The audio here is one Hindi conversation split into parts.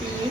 3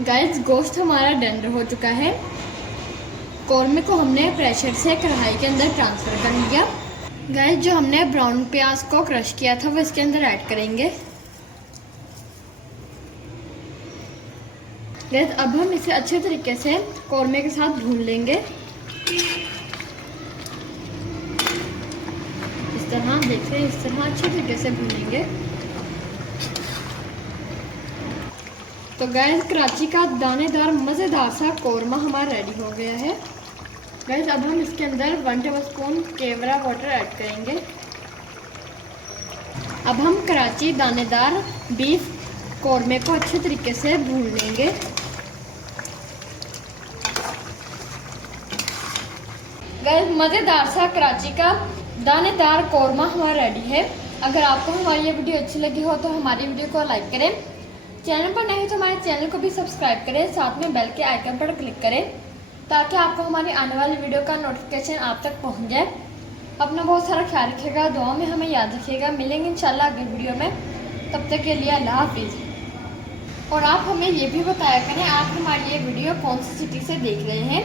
गाइस गोश्त हमारा टेंडर हो चुका है। कौरमे को हमने प्रेशर से कढ़ाई के अंदर ट्रांसफ़र कर लिया। गाइस जो हमने ब्राउन प्याज को क्रश किया था वो इसके अंदर ऐड करेंगे। गाइस अब हम इसे अच्छे तरीके से कौरमे के साथ भून लेंगे। इस तरह देख रहे हैं, इस तरह अच्छे तरीके से भूनेंगे। तो गाइस कराची का दानेदार मज़ेदार सा कौरमा हमारा रेडी हो गया है। गाइस अब हम इसके अंदर 1 टेबलस्पून केवड़ा वाटर ऐड करेंगे। अब हम कराची दानेदार बीफ कौरमे को अच्छे तरीके से भून लेंगे। गाइस मज़ेदार सा कराची का दानेदार कौरमा हमारा रेडी है। अगर आपको हमारी ये वीडियो अच्छी लगी हो तो हमारी वीडियो को लाइक करें, चैनल पर नहीं तो हमारे चैनल को भी सब्सक्राइब करें, साथ में बेल के आइकन पर क्लिक करें ताकि आपको हमारी आने वाली वीडियो का नोटिफिकेशन आप तक पहुंच जाए। अपना बहुत सारा ख्याल रखिएगा, दुआ में हमें याद रखिएगा। मिलेंगे इंशाल्लाह अगली वीडियो में, तब तक के लिए अल्लाह हाफिज़। और आप हमें ये भी बताया करें आप हमारी ये वीडियो कौन सी सिटी से देख रहे हैं।